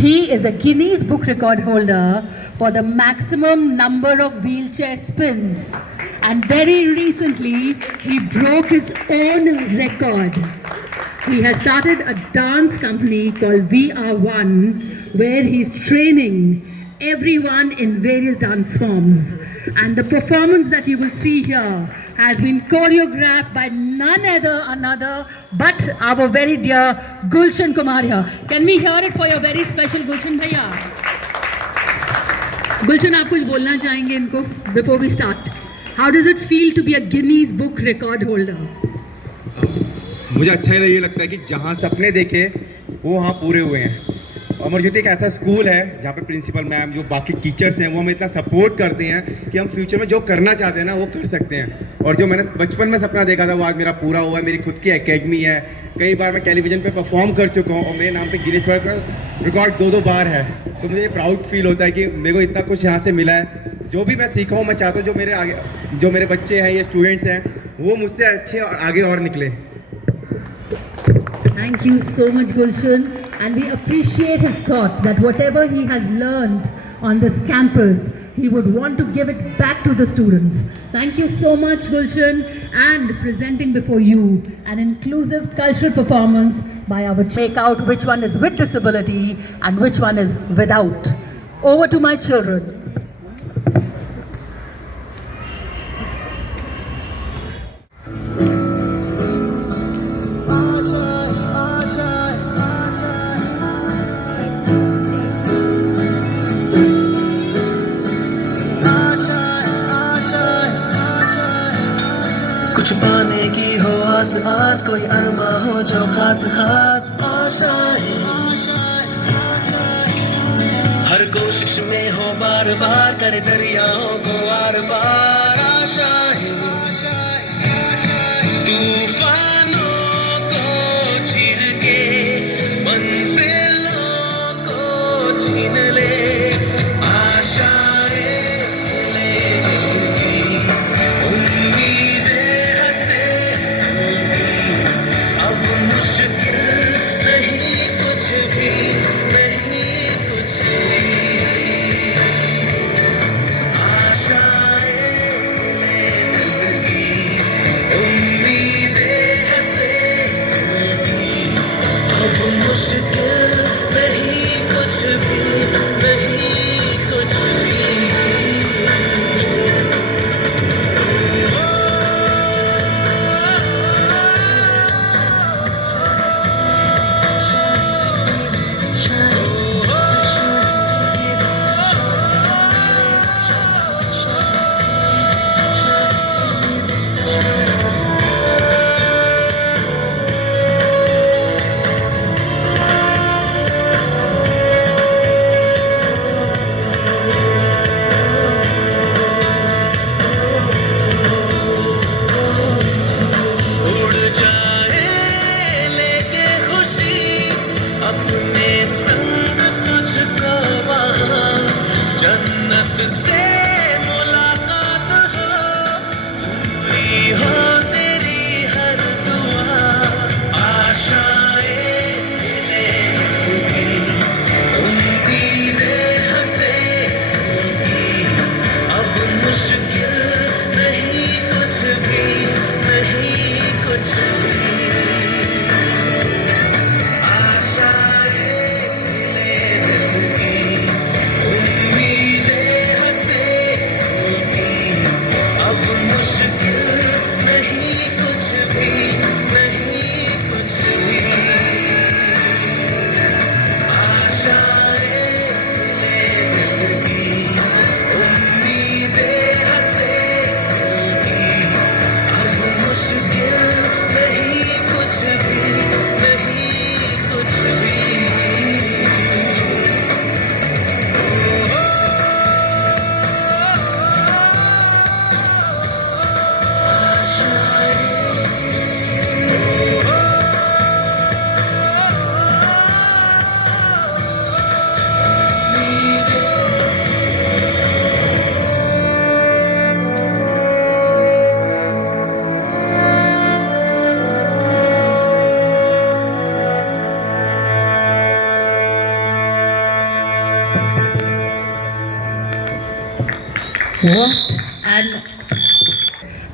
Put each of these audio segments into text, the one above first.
He is a Guinness Book record holder for the maximum number of wheelchair spins. And very recently, he broke his own record. He has started a dance company called We Are One, where he's training everyone in various dance forms. And the performance that you will see here has been choreographed by none other but our very dear Gulshan Kumar here. Can we hear it for your very special Gulshan Bhaiya? Gulshan, आप कुछ बोलना चाहेंगे इनको before we start? How does it feel to be a Guinness Book record holder? मुझे अच्छा ही ये लगता है कि जहाँ सपने देखे वो वहाँ पूरे हुए हैं। अमर ज्योति एक ऐसा स्कूल है जहाँ पे प्रिंसिपल मैम जो बाकी टीचर्स हैं वो हमें इतना सपोर्ट करते हैं कि हम फ्यूचर में जो करना चाहते हैं ना वो कर सकते हैं। और जो मैंने बचपन में सपना देखा था वो आज मेरा पूरा हुआ है। मेरी खुद की एकेडमी है, कई बार मैं टेलीविज़न पे परफॉर्म कर चुका हूँ और मेरे नाम पे गिनीज वर्ल्ड का रिकॉर्ड 2-2 बार है। तो मुझे प्राउड फील होता है कि मेरे को इतना कुछ यहाँ से मिला है। जो भी मैं सीखा हूँ मैं चाहता हूँ जो मेरे बच्चे हैं या स्टूडेंट्स हैं वो मुझसे अच्छे और आगे और निकले। Thank you so much, Gulshan, and we appreciate his thought that whatever he has learned on this campus, he would want to give it back to the students. Thank you so much, Gulshan, and presenting before you an inclusive cultural performance by our make out which one is with disability and which one is without. Over to my children. कुछ पाने की हो आस आस, कोई अरमा हो जो खास खास आशाएं, हर कोशिश में हो बार बार करे दरियाओं को आर पार आशाएं, तूफानों को चीर के मंजिलों को छीन ले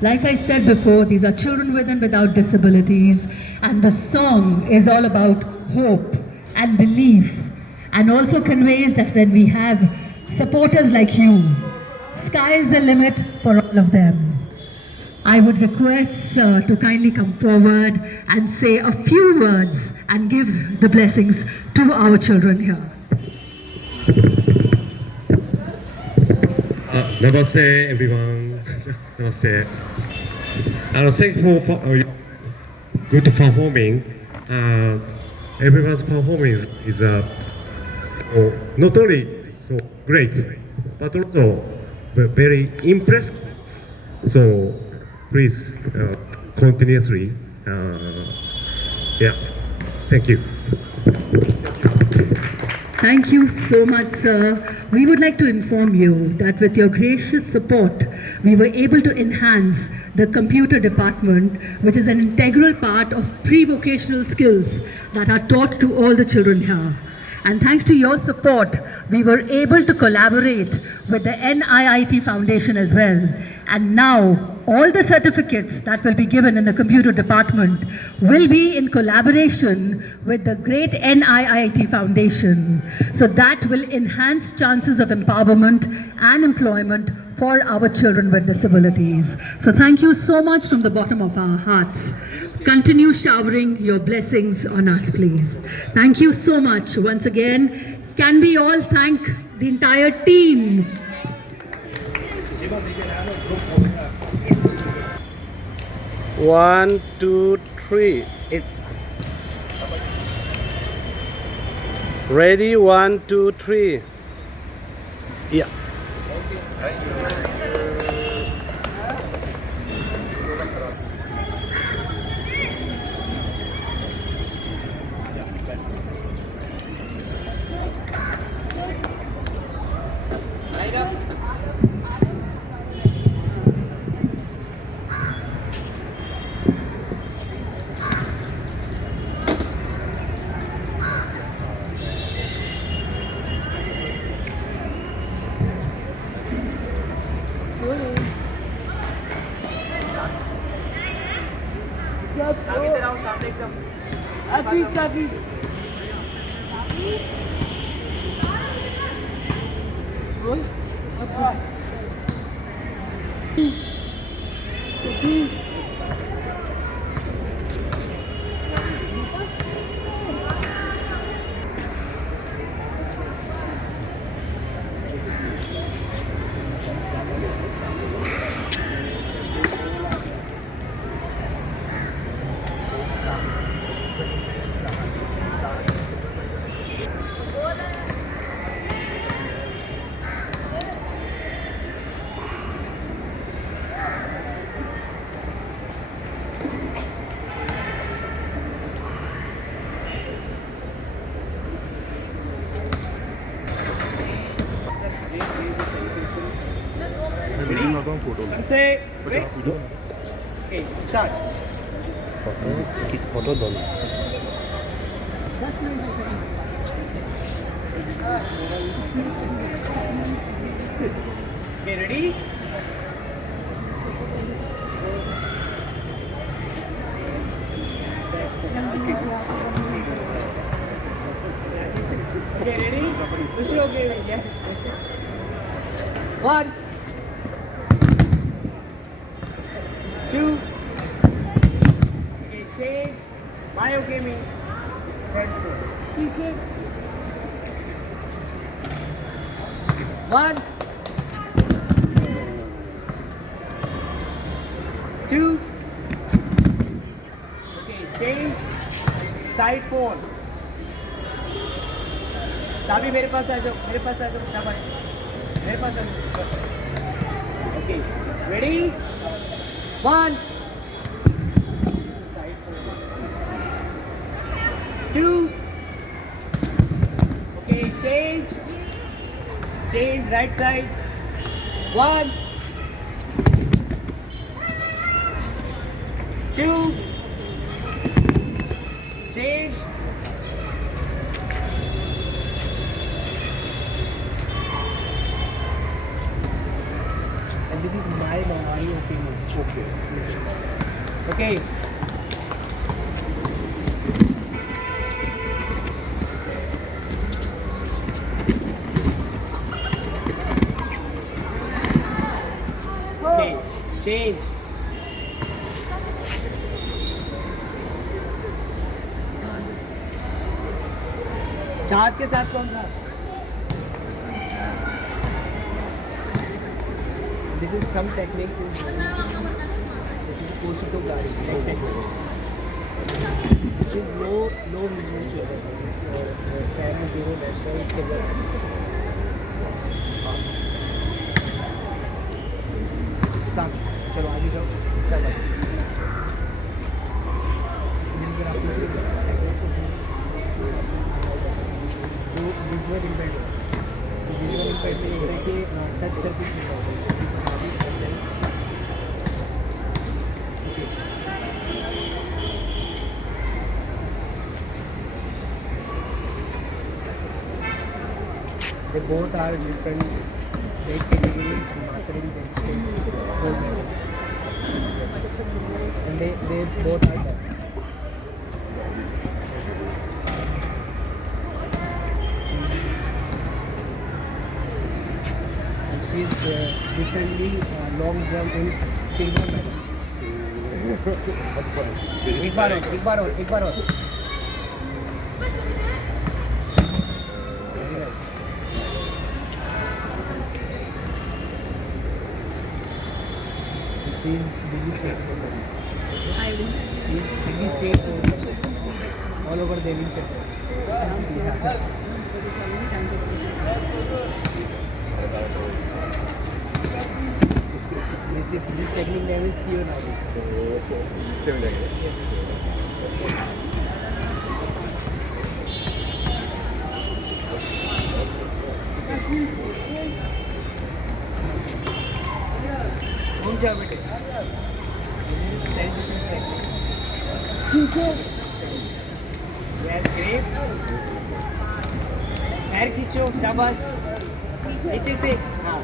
Like I said before, these are children with and without disabilities, and the song is all about hope and belief, and also conveys that when we have supporters like you, sky is the limit for all of them. I would request to kindly come forward and say a few words and give the blessings to our children here. Namaste, everyone. Namaste. Thank you for good performing. Everyone's performing is not only so great, but also very impressive. So please continuously. Yeah. Thank you. Thank you so much, sir. We would like to inform you that with your gracious support, we were able to enhance the computer department, which is an integral part of pre-vocational skills that are taught to all the children here. And thanks to your support, we were able to collaborate with the NIIT Foundation as well. And now, all the certificates that will be given in the computer department will be in collaboration with the great NIIT Foundation. So that will enhance chances of empowerment and employment for our children with disabilities. So thank you so much from the bottom of our hearts. Continue showering your blessings on us, please. Thank you so much. Once again, can we all thank the entire team? One, two, three. Ready? 1, 2, 3. Yeah. Sensei, wait. Okay, start. Photo dono. Okay, ready? Okay, ready? Sushi, okay, yes. 1, 2. Okay, change. Mario Gaming. Headphone. 1, 2. Okay, change. Side phone. Sabi मेरे पास आ जाओ, शाबाश, मेरे पास आ जाओ. Okay, ready? 1, 2. Okay, change right side. 1, 2. Change. And this is my Mario. Okay. Okay, change. चाँद के साथ कौन सा? This is some techniques in this is Kosoto guy. This is low visual children. Can zero national silver. Sam, चलो आगे जाओ. शाबाश. जो विजुअल इम्पैक्ट है, विजुअल इम्पैक्ट ये होता है कि टच करके they both are different. They category mastering gold medals, and they both are done. She is recently long jump in silver medal. एक बार और. She is Delhi state. Delhi state all over Delhi state. This technique name is Sionari. घूम जाओ बेटे. Self-defense technique. Yes, great. पैर खींचो, शाबाश. नीचे से. हाँ.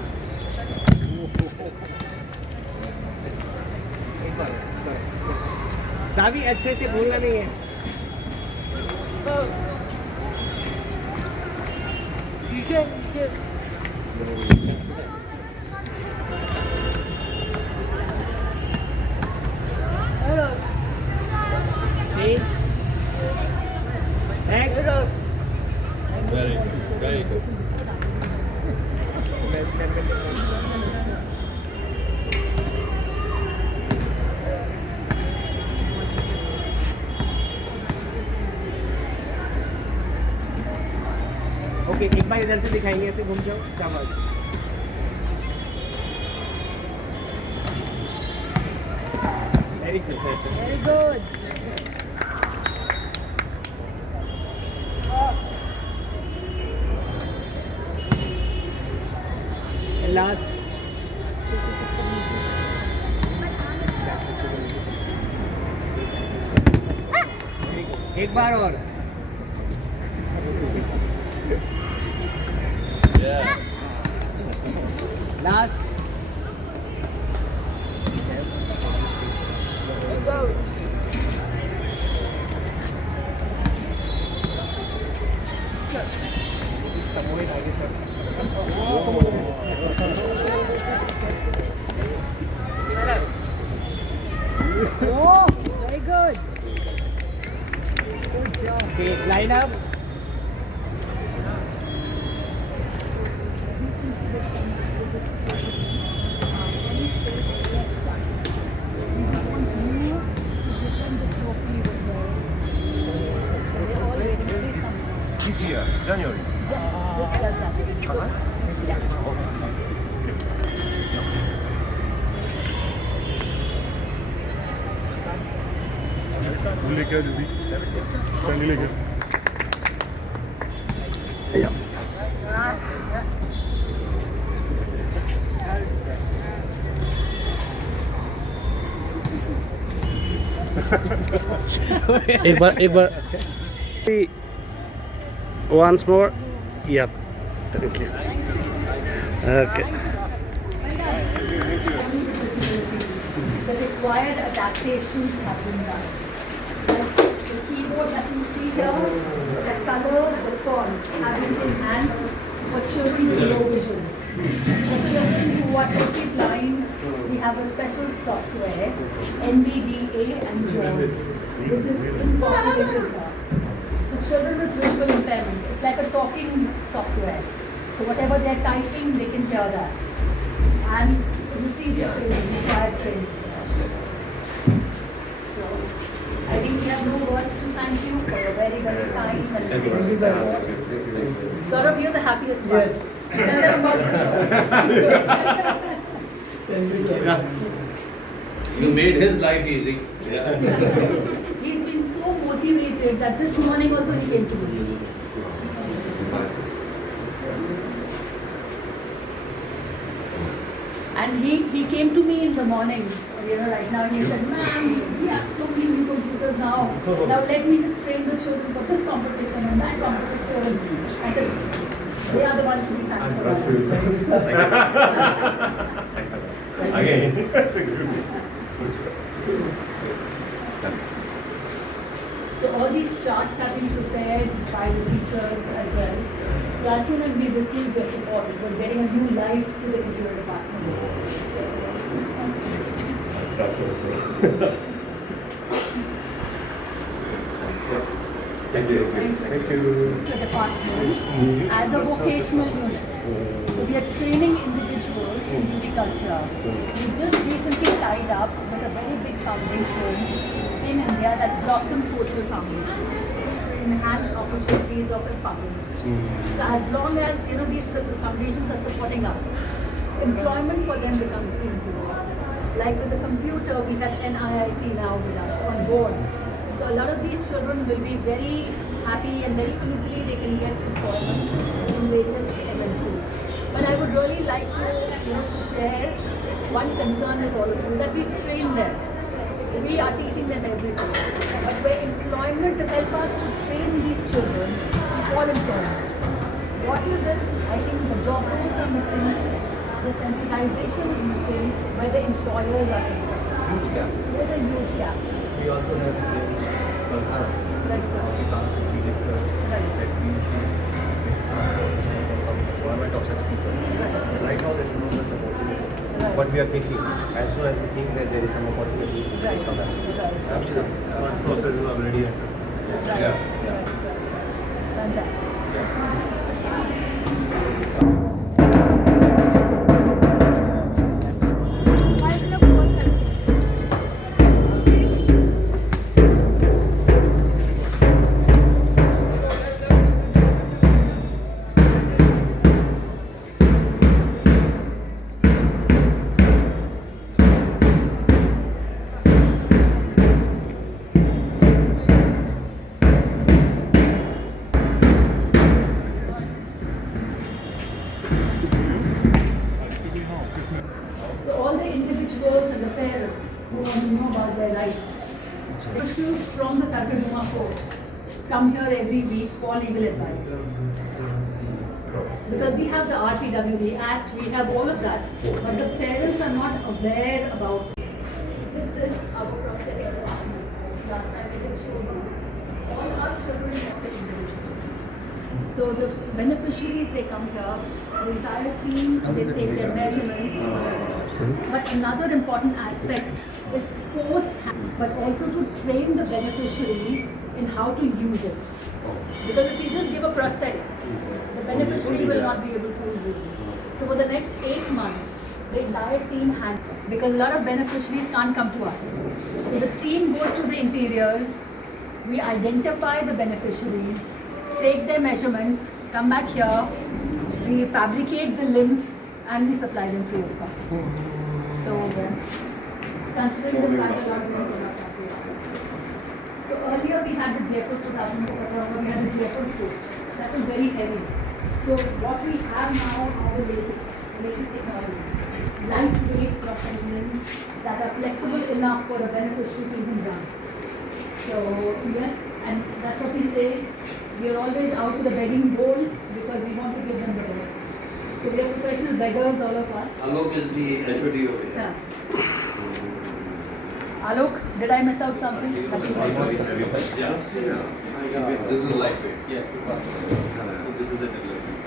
सावी अच्छे से बोलना नहीं है. ठीक है. Next. Very good. ओके, एक बार इधर से दिखाएंगे, ऐसे घूम जाओ. शाबाश. Very good. लास्ट. एक बार और. Last. Oh, very good. Good job. Okay, line up. This year, January. Yes, this does that. Yes. लेके जल्दी कैंडी लेके एक बार once more. Yep, thank you. Okay. required adaptations have been done. Like the keyboard that you see here, the colors, the fonts have been enhanced for children with low vision. For children who are totally blind, we have a special software, NVDA and JAWS, which is incorporated here. So children with visual impairment, it's like a talking software. So whatever they're typing, they can hear that. And receive the training, required training. So I think we have no words to thank you for your very, very kind and gracious support. Saurabh, you're the happiest one. Yes. Tell them about You made his life easy. Yeah. He's been so motivated that this morning also he came to me. And he came to me in the morning, right now, and he said, ma'am, we have so many new computers now. Now let me just train the children for this competition and that competition. I said, they are the ones to be thanked for that. Again. So all these charts have been prepared by the teachers as well. So as soon as we received your support, it was getting a new life to the computer department. Thank you. Thank you. The department as a vocational unit. So we are training individuals in UV culture. We just recently tied up with a very big foundation in India, that's Blossom Culture Foundation, to enhance opportunities of empowerment. So as long as these foundations are supporting us, employment for them becomes easy. Like with the computer, we have NIIT now with us on board. So a lot of these children will be very happy and very easily they can get employment in various MNCs. But I would really like to share one concern with all of you, that we train them. We are teaching them everything. But where employment has helped us to train these children for employment. What is it? I think the job roles are missing, the sensitization is missing, where the employers are concerned. Huge gap. There's a huge gap. We also have the same concern. Right, sir. We discussed Right. that we should some employment of such people. Right now there is no such opportunity. Right. But we are thinking, as soon as we think that there is some opportunity, we Right. will come back. Right. Absolutely. One process is already entered. Right. Yeah. Right. Fantastic. So all the individuals and the parents who want to know about their rights, officials from the Tarkaduma court come here every week for legal advice. Because we have the RPWD Act, we have all of that, but the parents are not aware about it. This is our prosthetic department. Last time we did show you. All our children are individual. So the beneficiaries, they come here, the entire team, they take their measurements. But another important aspect is post, but also to train the beneficiary in how to use it. Because if you just give a prosthetic, the beneficiary will not be able to use it. So for the next 8 months, the entire team because a lot of beneficiaries can't come to us. So the team goes to the interiors, we identify the beneficiaries, take their measurements, come back here, we fabricate the limbs and we supply them free of cost. So considering the fact a lot of them cannot come to us. So earlier we had the Jaipur 2004, we had the Jaipur coach. That was very heavy. So what we have now are the latest technology. Lightweight prosthetics that are flexible enough for a beneficiary to be done. So yes, and that's what we say. We are always out to the begging bowl because we want to give them the best. So we are professional beggars, all of us. Alok is the HOD over here. Yeah. Alok, did I miss out something? This is lightweight. Yes. So this is the development.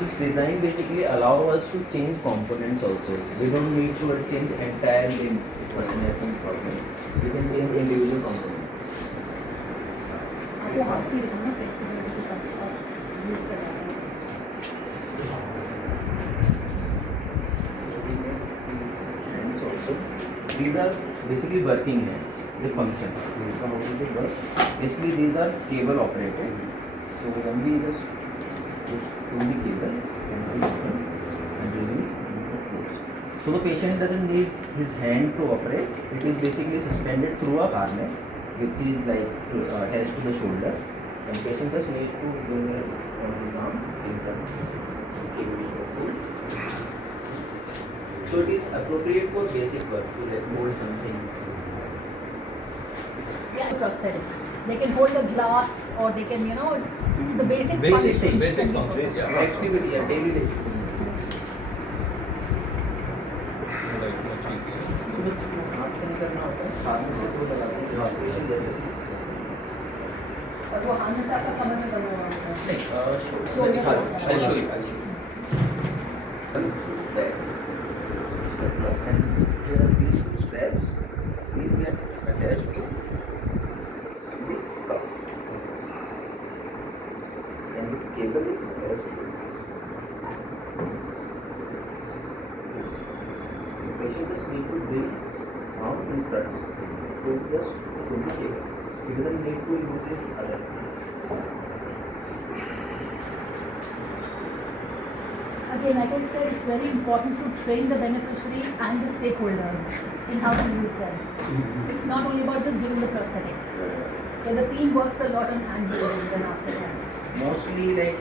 This design basically allow us to change components also. We don't need to change entire thing person has some problems. We can change individual components. आपको हाथ की दिखाना flexibility के साथ आप use कर रहे हैं. These hands also. These are basically working hands. They function. How do they work? Basically these are cable operated. So when we just pull the cable and release and close. So the patient doesn't need his hand to operate. It is basically suspended through a harness which is like attached to the shoulder. And patient just need to bring it on his arm in the cable to pull. So it is appropriate for basic work to like hold something. Yeah, prosthetic. They can hold a glass or they can, it's the basic functions. Basic functions. Yeah. Activity, yeah, daily activity. Like much easier. हाथ से नहीं करना होता है, हाथ में से तो लगाते हैं ऑपरेशन जैसे. और वो हाथ में से आपका कमर में बना हुआ होता है. नहीं, मैं दिखा दूँ. I'll show you. There. And here are these two straps. These get attached to this cuff. And this cable is attached to this. The patient just need to bring arm in front to just pull the cable. He doesn't need to use it other. Again, like I said, it's very important to train the beneficiary and the stakeholders in how to use them. It's not only about just giving the prosthetic. So the team works a lot on hand holding then after that. Mostly like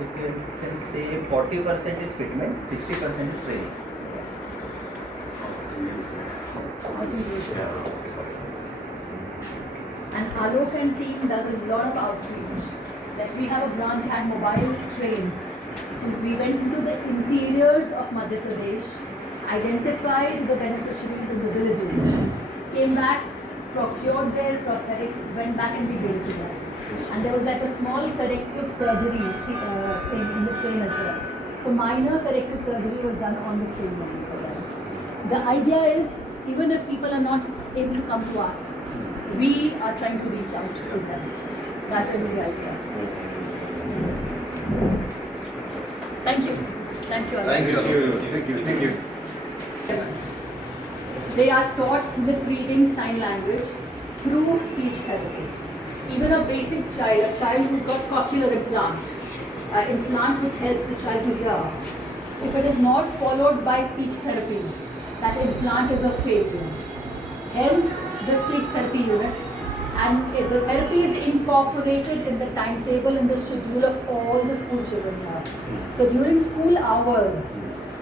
if you can say 40% is fitment, 60% is training. Yes. How to use it. And Alok and team does a lot of outreach. Like we have a branch at mobile trains. So we went into the interiors of Madhya Pradesh, identified the beneficiaries in the villages, came back, procured their prosthetics, went back and we gave it to them. And there was like a small corrective surgery in the train as well. So minor corrective surgery was done on the train only for them. The idea is, even if people are not able to come to us, we are trying to reach out to them. That is the idea. Thank you. Thank you. Alok. Thank you. They are taught lip reading, sign language through speech therapy. Even a basic child, a child who's got cochlear implant which helps the child to hear, if it is not followed by speech therapy, that implant is a failure. Hence, the speech therapy unit, and the therapy is incorporated in the timetable and the schedule of all the school children here. So during school hours,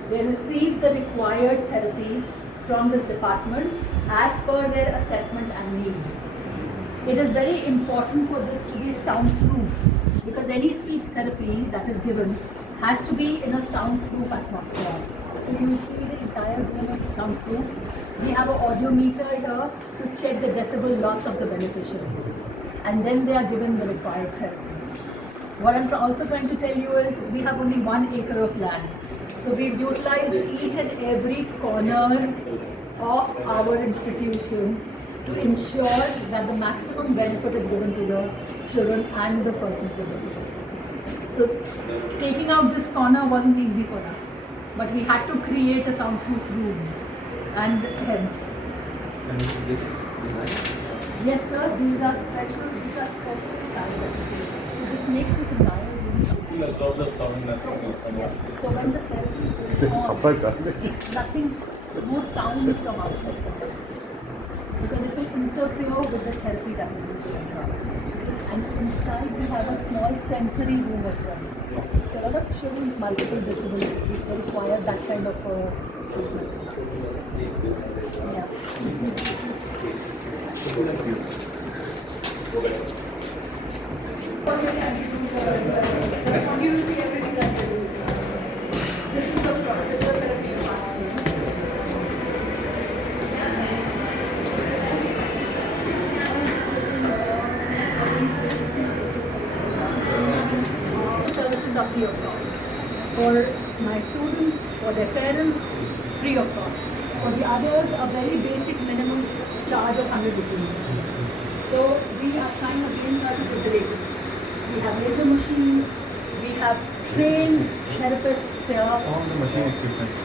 they receive the required therapy from this department as per their assessment and need. It is very important for this to be soundproof because any speech therapy that is given has to be in a soundproof atmosphere. So you will see the entire room is soundproof. We have an audiometer here to check the decibel loss of the beneficiaries, and then they are given the required therapy. What I'm also trying to tell you is we have only 1 acre of land. So we've utilized each and every corner of our institution to ensure that the maximum benefit is given to the children and the persons with disabilities. So taking out this corner wasn't easy for us, but we had to create a soundproof room, and hence. Yes, sir. These are special transactions. So this makes this entire room soundproof. So, yes. So when the therapy goes on, nothing, no sound from outside, because it will interfere with the therapy that is being given. And inside we have a small sensory room as well. So a lot of children with multiple disabilities, they require that kind of treatment. Yeah. You see everything that they do. This is the physiotherapy department. charge of 100 rupees. So we are trying again to put the latest. We have laser machines, we have trained therapists here. All the machine equipments.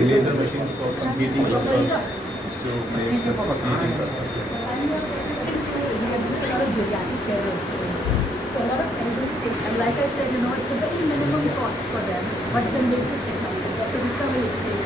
Laser machines for some heating purpose. So for heating purpose. And we are doing a lot of geriatric care also. So a lot of elderly things. And like I said, it's a very minimum cost for them, but the latest technology. Dr. Richa will explain.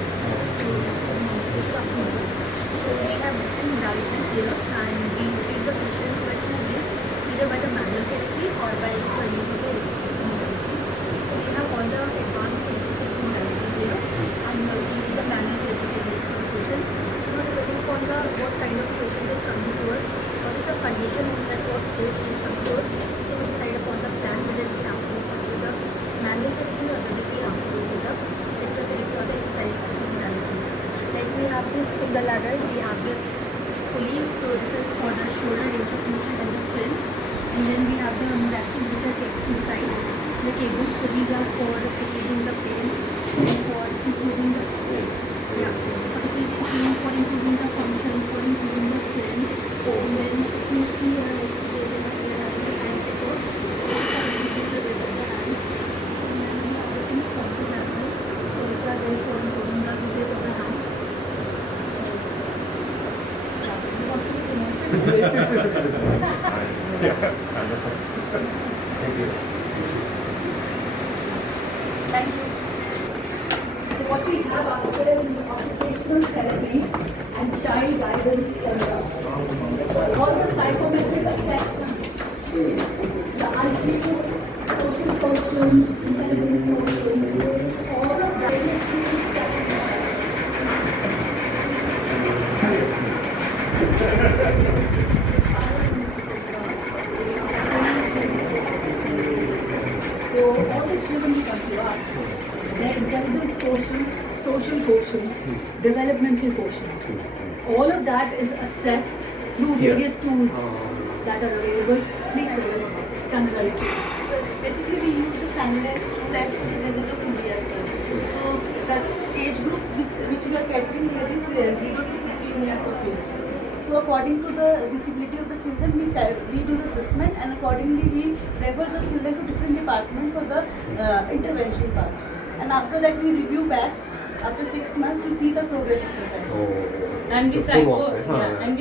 So we have different modalities here, and we treat the patients with ways either by the manual therapy or by the use of the electrical modalities. So we have all the advanced electrical modalities here, and we use the manual therapy techniques for patients. So now depending upon what kind of patient is coming to us, what is the condition and at what stage he is coming to us. So we decide upon the plan whether we have to go for the manual therapy or whether we have to go for the electrotherapy or the exercise modalities. Like we have this finger ladder, we have this pulley, so this is for the shoulder range of motion and the strength. And then we have the modalities which are taken inside the cable, so these are for decreasing the pain and for improving the for decreasing pain, for improving the function, for improving the strength. And then if you see like the hand before, this is for increasing the weight of the hand. And then we have the responsive level, so which are there for improving the weight of the hand. Thank you. So what we have upstairs is occupational therapy and child guidance center. So all the psychometric assessment, the IQ, social quotient, intelligence quotient, all of that is so all the children who come to us, their intelligence quotient, social quotient, developmental quotient, all of that is assessed through various tools that are available. Please tell them about standardized tools. Basically, we use the standardized tool as per the result of India, sir. So the age group which we are catering here is 0 to 15 years of age. So according to the disability of the children, we do the assessment, and accordingly we refer the children to different department for the intervention part. And after that we review back after 6 months to see the progress of the child. And we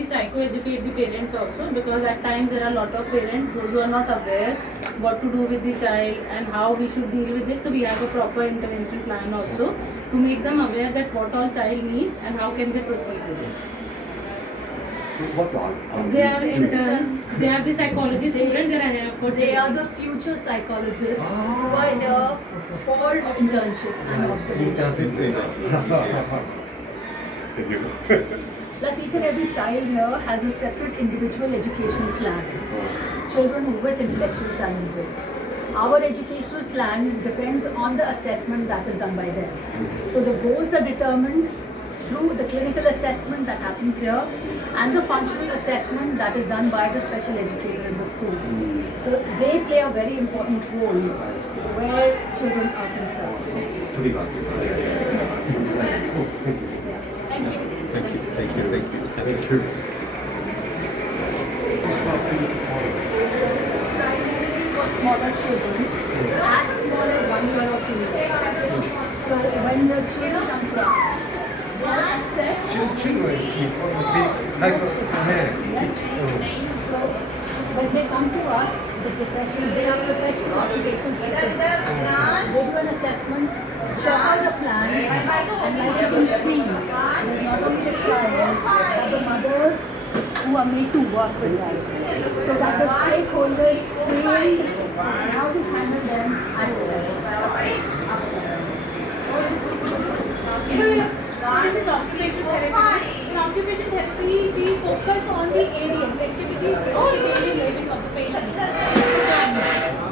psycho educate the parents also, because at times there are a lot of parents those who are not aware what to do with the child and how we should deal with it. So we have a proper intervention plan also to make them aware that what all child needs and how can they proceed with it. What all? They are interns, they are the psychology students, they are here for They are the future psychologists who are here for internship and observation. Plus each and every child here has a separate individual education plan. Children with intellectual challenges. Our educational plan depends on the assessment that is done by them. So the goals are determined through the clinical assessment that happens here and the functional assessment that is done by the special educator in the school. So they play a very important role where children are concerned. Thank you. Thank you. For smaller children, as small as 1 year or 2 years. So when the children come to us, they are assessed. Children, Yes. So when they come to us, they are professional occupational therapists. They do an assessment, check out the plan, and like you can see, there's not only the child, but the mothers who are made to work with them. So that the stakeholders trained on how to handle them at This is occupational therapy. In occupational therapy, we focus on the ADM, activities of the daily living of the patient.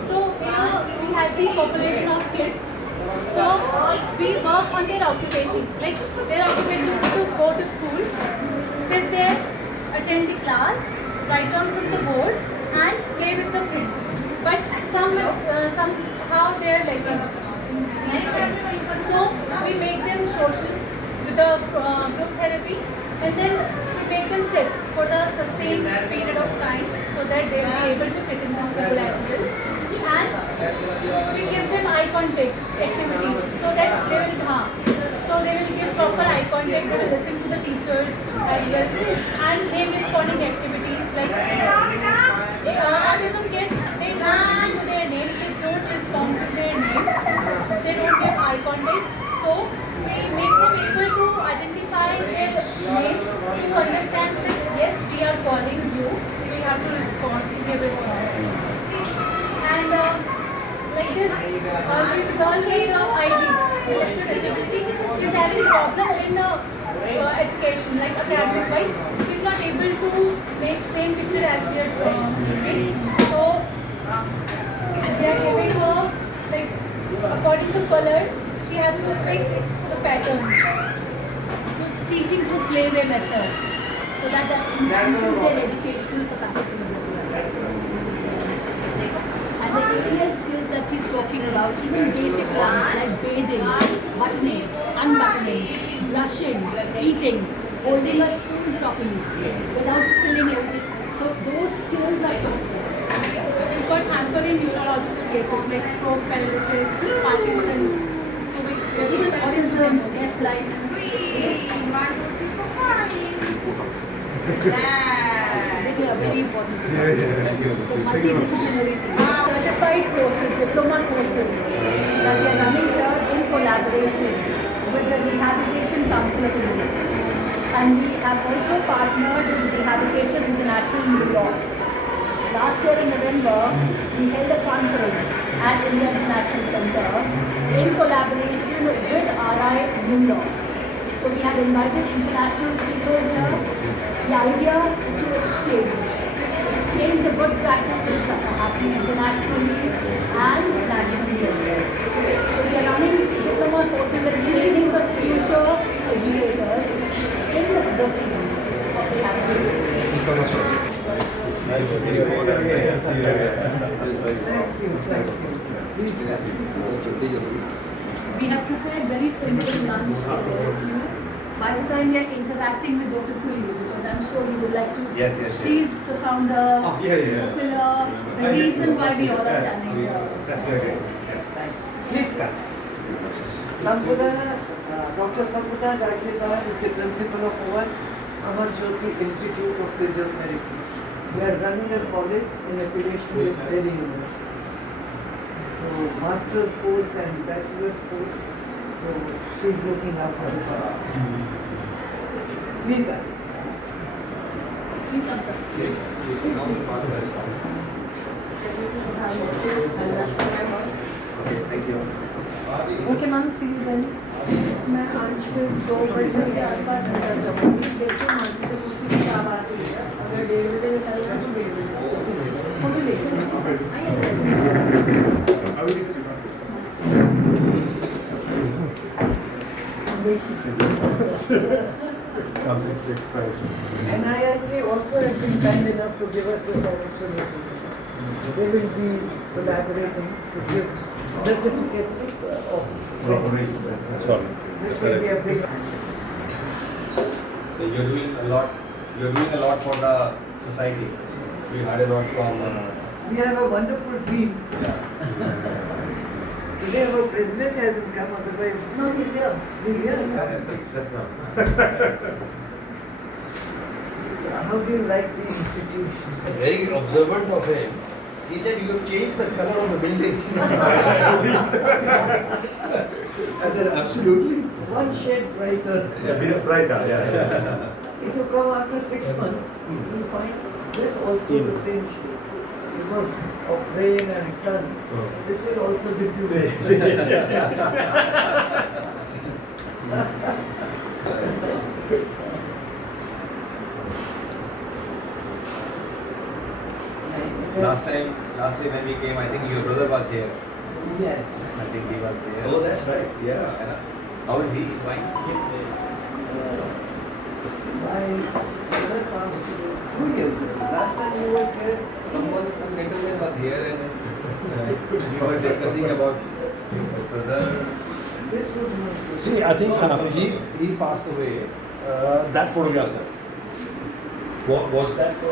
So here we have the population of kids. So we work on their occupation. Like their occupation is to go to school, sit there, attend the class, write down from the boards, and play with the friends. But somehow they are lacking these things. So we make them social. with the group therapy, and then we make them sit for the sustained period of time so that they will be able to sit in the school as well. And we give them eye contact activities so that they will give proper eye contact, they will listen to the teachers as well, and name responding activities like autism kids, they don't listen to their name, they don't respond to their names, they don't give eye contact. So we make them able to identify their names, to understand that yes, we are calling you, so you have to respond, give response. And like this, she's a girl with ID, intellectual disability. She's having problem in education, like academic wise. She's not able to make same picture as we are making. So we are giving her like according to colors. She has to fix the patterns. So it's teaching through play-way method, so that enhances their educational capacities as well. And the aerial skills that she's talking about, even basic ones like bathing, buttoning, unbuttoning, brushing, eating, holding a spoon properly without spilling everything. So those skills are taught. It's got hampering neurological cases like stroke, paralysis, Parkinson's. So we Even autism, deaf blindness. They are very important. The multidisciplinary team. Certified courses, diploma courses that we are running here in collaboration with the Rehabilitation Council of India. And we have also partnered with Rehabilitation International New York. Last year in November, we held a conference at India International Center in collaboration with RI New York. So we had invited international speakers here. The idea is to exchange the good practices that are happening internationally and nationally as well. So we are running diploma courses and training the future educators in the field of rehabilitation. We have prepared very simple lunch for all of you. By the time we are interacting with Dr. Tuli, because I'm sure you would like to. Yes. She's the founder, the pillar, the reason why we all are standing here. That's okay. Please come. Dr. Sambuddha Daglekar is the principal of our Amar Jyoti Institute of Physiotherapy. We are running a college in affiliation with Delhi University. So, master's course and bachelor's course. So, she's looking after this. Please, Please come, sir. Okay, ma'am, see you then. मैं आज फिर 2 बजे के आसपास अंदर जाऊँगी। देखो मानसी से पूछती हूँ क्या बात हुई है। अगर 1:30 बजे निकलना तो 1:30 बजे। ओके, देखो। NIIT also has been kind enough to give us this opportunity. They will be collaborating to give certificates of which will be a big. So you're doing a lot. You're doing a lot for the society. We heard a lot from. We have a wonderful team. Today our president hasn't come, otherwise No, he's here. he's here. Just now. How do you like the institution? Very observant of him. He said you have changed the color of the building. I said absolutely. One shade brighter. Brighter, If you come after 6 months, you'll find this also the same shade. Because of rain and sun, this will also diffuse. Last time when we came, I think your brother was here. Yes. I think he was here. Oh, that's right. Yeah. And, how is he? He's fine. My brother passed 2 years ago. Last time you were here, Some gentleman was here and we were discussing about your brother. This was not good. See, I think he passed away. That photograph, sir. Was that the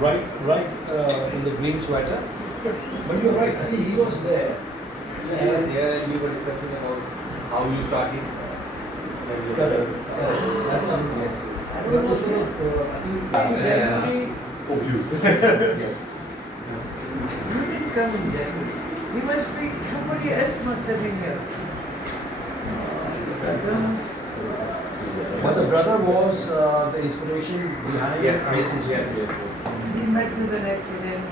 right in the green sweater? But you're right. I think he was there. Yeah, we were discussing about how you started. Correct. That's something, yes. But this is, January, Oh, you. you didn't come in January. He must be, somebody else must have been here. But the brother was the inspiration behind Mason's yes. He met with an accident,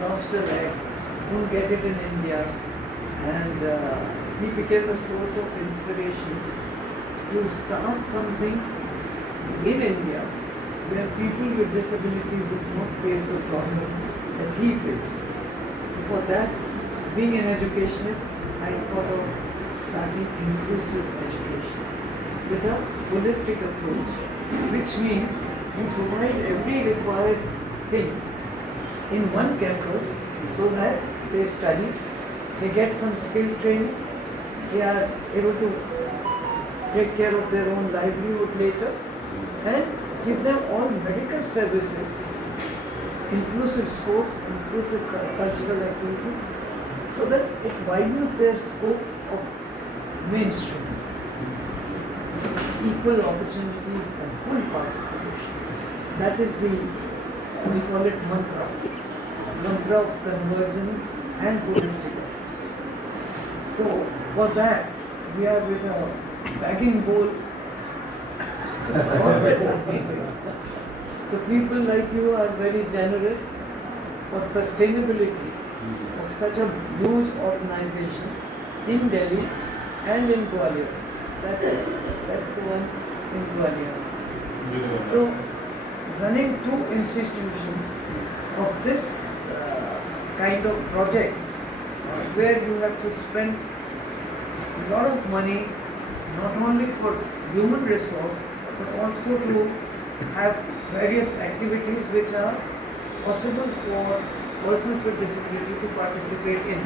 lost a leg, couldn't get it in India, and he became a source of inspiration to start something in India where people with disability would not face the problems that he faced. So for that, being an educationist, I thought of starting inclusive education with a holistic approach, which means you provide every required thing in one campus so that they study, they get some skill training, they are able to take care of their own livelihood later, and give them all medical services, inclusive sports, inclusive cultural activities, so that it widens their scope of mainstream. Equal opportunities and full participation. That is the, we call it mantra of convergence and holistic approach. So for that, we are with a bagging bowl. So people like you are very generous for sustainability of such a huge organization in Delhi and in Gwalior. That's the one in Gwalior. So running two institutions of this kind of project where you have to spend a lot of money not only for human resource but also to have various activities which are possible for persons with disability to participate in.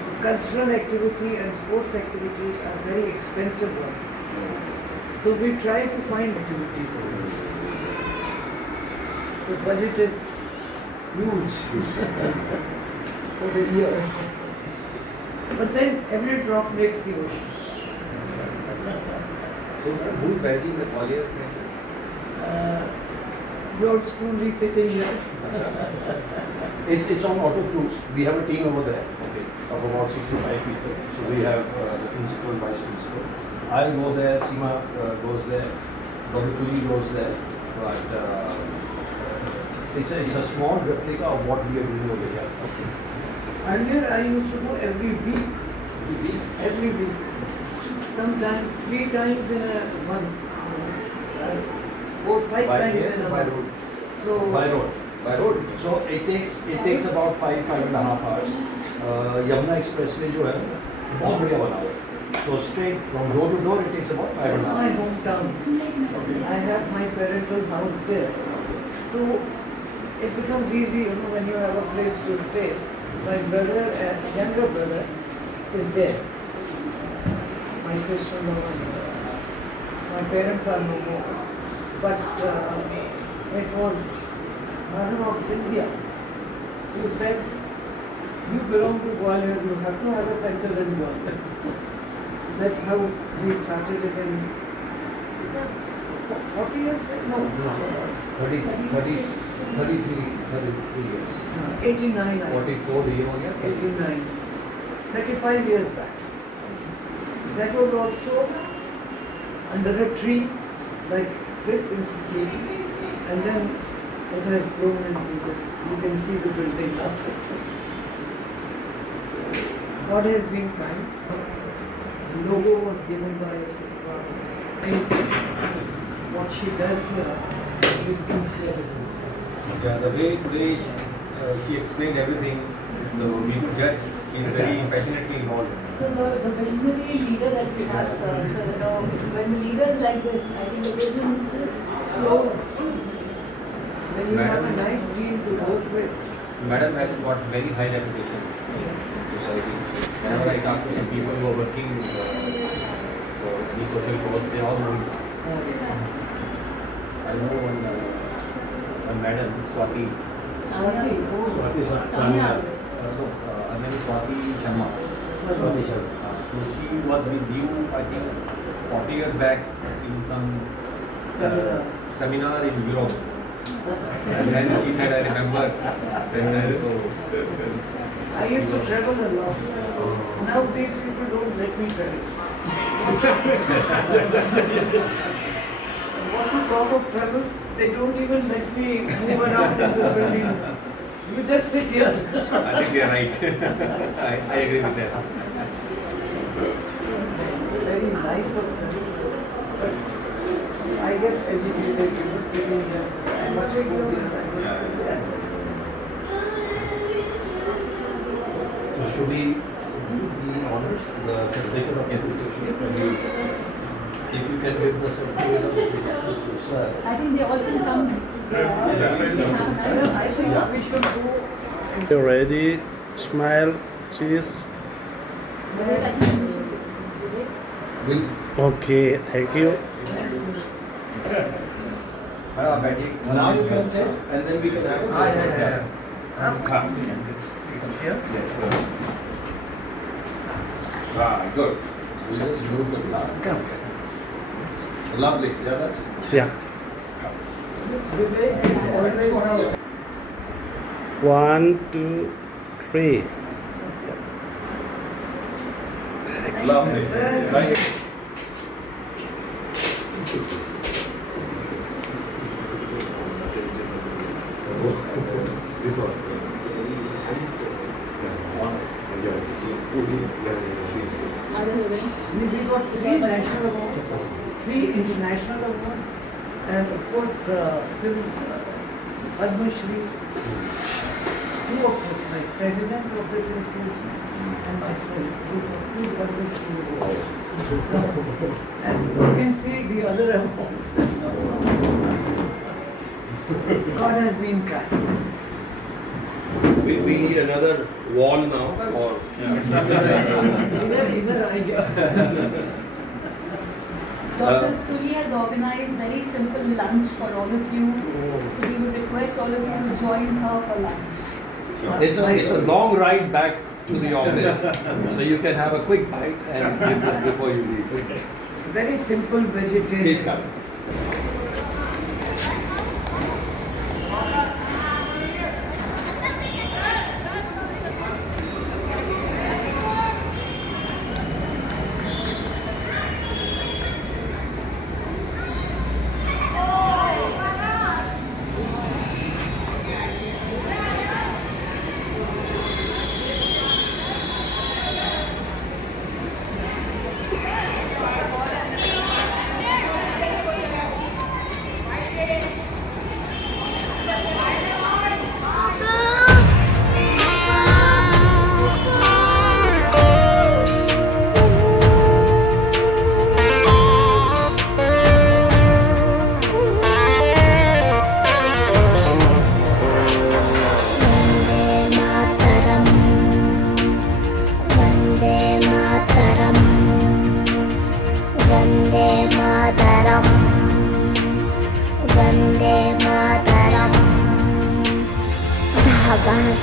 So cultural activity and sports activities are very expensive ones. So we try to find activities. The budget is huge for the year. But then every drop makes the ocean. So who's managing the Gwalior Center? Yours truly sitting here. It's on auto cruise. We have a team over there, okay, of about 65 people. So we have the principal, vice principal. I go there, Seema goes there, Dr. Tuli goes there. But it's a small replica of what we are doing over here. Earlier I used to go every week. Every week. Sometimes 3 times in a month. 4, 5 times in a by month. road. So By road. So it takes about 5.5 hours. Yamuna Expressway जो है ना, बहुत बढ़िया बना हुआ है. So straight from door to door it takes about 5.5 that's my hours. hometown. I have my parental house there. So it becomes easy, when you have a place to stay. My brother and younger brother is there. My sister-in-law and my parents are no more. But it was Mother of Cynthia who said, you belong to Gwalior, you have to have a center in Gwalior. That's how we started it in 40 years back? No. 33 years. 89. 44 ये हो गया. 89. 35 years back. That was also under a tree like this institute, and then it has grown into this. You can see the building now. God has been kind. The logo was given by what she does here is incredible. Yeah, the way she explained everything, the we could judge. She is very passionately involved. So the visionary leader that we have, sir, so when the leaders like this, I think the vision just flows. When you have a nice team to work with. Madam has got very high reputation. society. Whenever I talk to some people who are working for any social cause, they all know it. I know one madam, Swati. Swati, Swati Samia. her name is Swati Sharma. Swati Sharma. So she was with you, I think, 40 years back in some seminar in Europe. And then she said, I remember. So, I used to travel a lot. Now these people don't let me travel. What is sort of travel? They don't even let me move around in the building. You just sit here. I think they are right. I agree with that. Very nice of them. But I get agitated, sitting here. I must be going. So should we do the honors, the certificate of appreciation? If you can give the certificate of sir. I think they all can come. I think we should go. You ready? Smile, cheese. Will Okay, thank you. now you can sit and then we can have a good. We'll just remove the blood. Lovely. Yeah, that's Yeah. Vivek is always 1, 2, 3. lovely. Thank you. This one. we got 3 national awards, 3 international awards, and of course Padma Shri. 2 of us, like president of this institution and myself, we got 2 Padma Shri awards. And you can see the other awards. God has been kind. We need another wall now or Either I get. Dr. Tuli has organized very simple lunch for all of you. So we would request all of you to join her for lunch. it's a long ride back to the office. So you can have a quick bite and before you leave. Very simple vegetarian. Please come.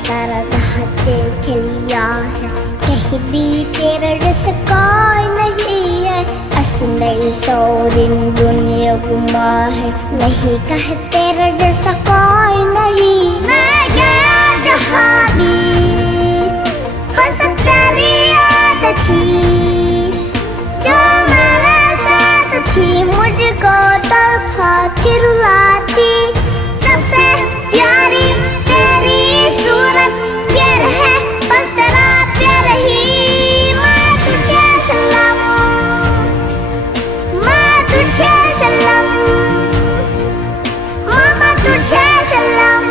सारा जहाँ देख लिया है, कहीं भी तेरा जैसा कोई नहीं है। असली सोरिन दुनिया गुमा है, नहीं कहे तेरा जैसा कोई नहीं। मैं गया जहाँ भी बस तेरी याद थी, जो मेरे साथ थी मुझको तड़पाती रुलाती। सबसे प्यारी तेरी सूरत प्यार है, बस तेरा प्यार ही। माँ तुझे सलाम, माँ तुझे सलाम, मामा तुझे सलाम।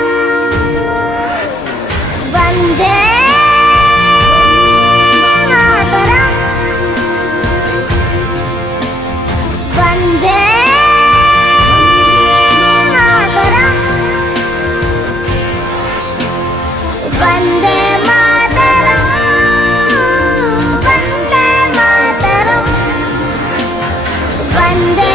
वंदे मातरम, वंदे मातरम, वंदे मातरम। वंदे